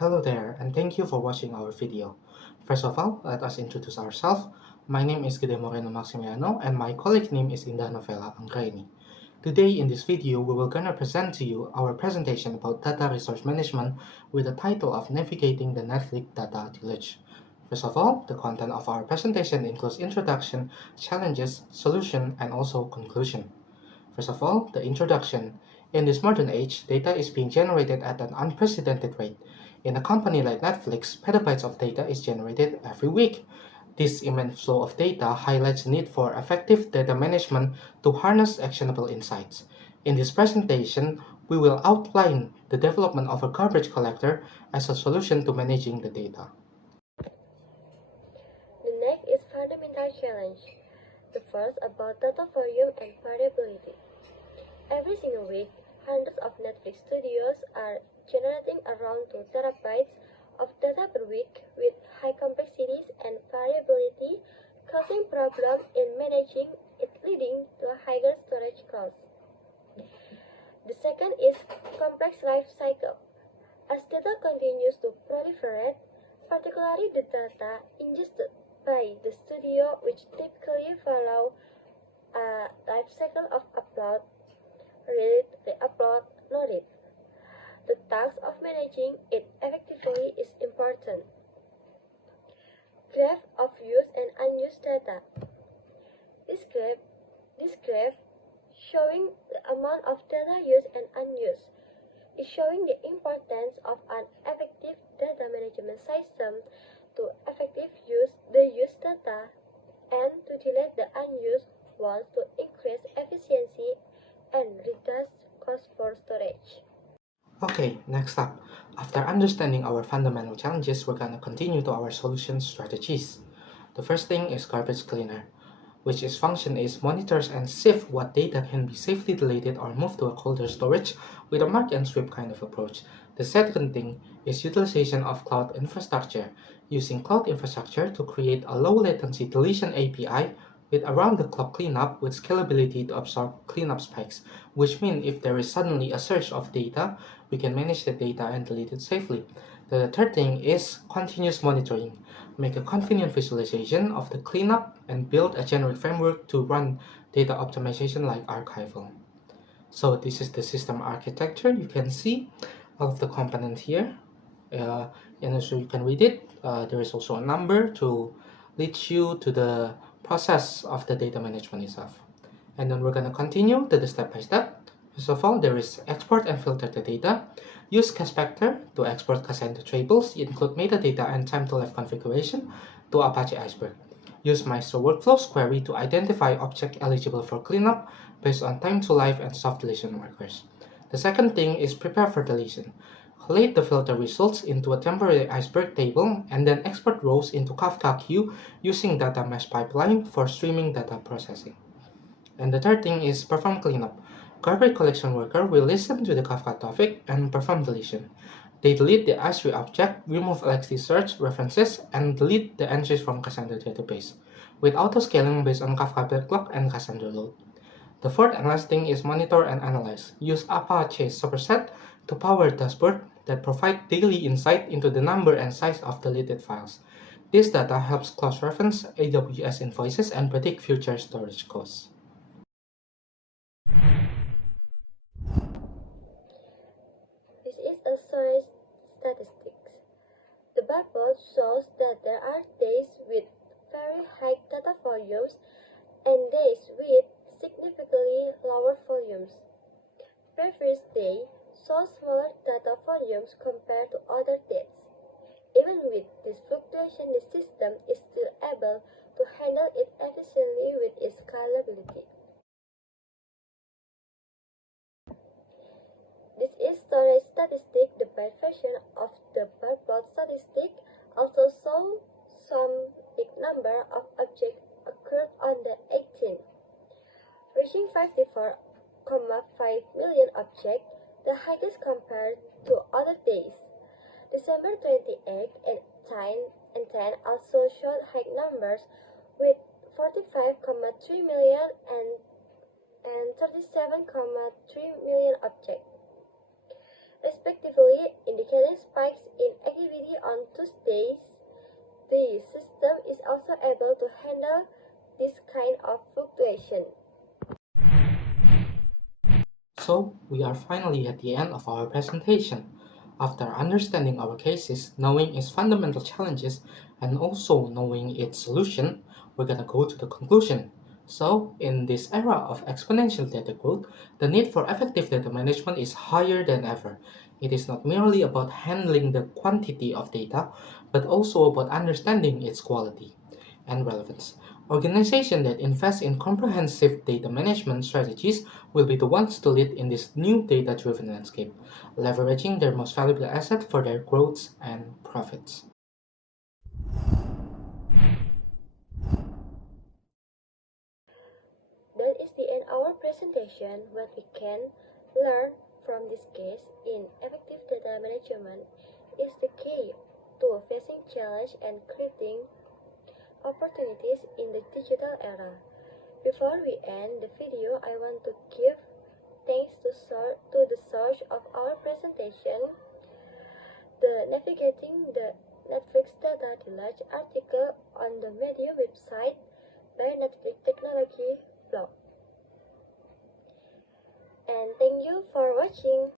Hello there, and thank you for watching our video. First of all, let us introduce ourselves. My name is Gede Moreno Maximiano, and my colleague name is Indah Novela Anggraini. Today in this video, we will gonna present to you our presentation about data resource management with the title of Navigating the Netflix Data Deluge. First of all, the content of our presentation includes introduction, challenges, solution, and also conclusion. First of all, the introduction. In this modern age, data is being generated at an unprecedented rate. In a company like Netflix, petabytes of data is generated every week. This immense flow of data highlights the need for effective data management to harness actionable insights. In this presentation, we will outline the development of a garbage collector as a solution to managing the data. The next is fundamental challenge. The first about data volume and variability. Every single week, hundreds of Netflix studios are generating around 2 terabytes of data per week with high complexities and variability, causing problems in managing it, leading to a higher storage cost. The second is complex life cycle. As data continues to proliferate, particularly the data ingested by the studio, which typically follow a life cycle of upload, read, re-upload, load. The task of managing it effectively is important. Graph of used and unused data. This graph showing the amount of data used and unused is showing the importance of an effective data management system to effectively use the used data and to delete the unused ones to increase efficiency and reduce cost for storage. Okay, next up. After understanding our fundamental challenges, we're gonna continue to our solution strategies. The first thing is garbage cleaner, which its function is monitors and sift what data can be safely deleted or moved to a colder storage with a mark and sweep kind of approach. The second thing is utilization of cloud infrastructure, using cloud infrastructure to create a low latency deletion API with around-the-clock cleanup with scalability to absorb cleanup spikes, which means if there is suddenly a surge of data, we can manage the data and delete it safely. The third thing is continuous monitoring. Make a convenient visualization of the cleanup and build a generic framework to run data optimization like archival. So this is the system architecture. You can see all of the components here. Uh, and also you can read it. There is also a number to lead you to the process of the data management itself. And then we're going to continue to the step by step. First of all, there is export and filter the data. Use Caspector to export Cassandra tables, include metadata and time-to-life configuration to Apache Iceberg. Use Maestro Workflows query to identify object eligible for cleanup based on time-to-life and soft deletion markers. The second thing is prepare for deletion. Collate the filter results into a temporary Iceberg table and then export rows into Kafka queue using data mesh pipeline for streaming data processing. And the third thing is perform cleanup. Garbage collection worker will listen to the Kafka topic and perform deletion. They delete the S3 object, remove Elasticsearch references, and delete the entries from Cassandra database, with auto-scaling based on Kafka backlog and Cassandra load. The fourth and last thing is monitor and analyze. Use Apache Superset to power dashboard that provide daily insight into the number and size of deleted files. This data helps cross-reference AWS invoices and predict future storage costs. This is a storage statistics. The bar plot shows that there are days with very high data volumes and days with significantly lower volumes. Previous day shows smaller data volumes compared to other days. Even with this fluctuation, the system is still able to handle it efficiently with its scalability. This is storage statistic. The byte version of the bar plot statistic also shows some big number of objects occurred on the 18th, reaching 54.5 million objects, the highest compared to other days. December 28 and 10 also showed high numbers with 45.3 million and 37.3 million objects, respectively, indicating spikes in activity on Tuesdays, the system is also able to handle this kind of fluctuation. So, we are finally at the end of our presentation. After understanding our cases, knowing its fundamental challenges, and also knowing its solution, we're gonna go to the conclusion. So, in this era of exponential data growth, the need for effective data management is higher than ever. It is not merely about handling the quantity of data, but also about understanding its quality and relevance. Organizations that invest in comprehensive data management strategies will be the ones to lead in this new data driven landscape, leveraging their most valuable asset for their growth and profits. That is the end of our presentation. What we can learn from this case in effective data management is the key to facing challenge and creating opportunities in the digital era. Before we end the video, I want to give thanks to the source of our presentation, the Navigating the Netflix Data Deluge article on the Medium website by Netflix Technology blog. And thank you for watching.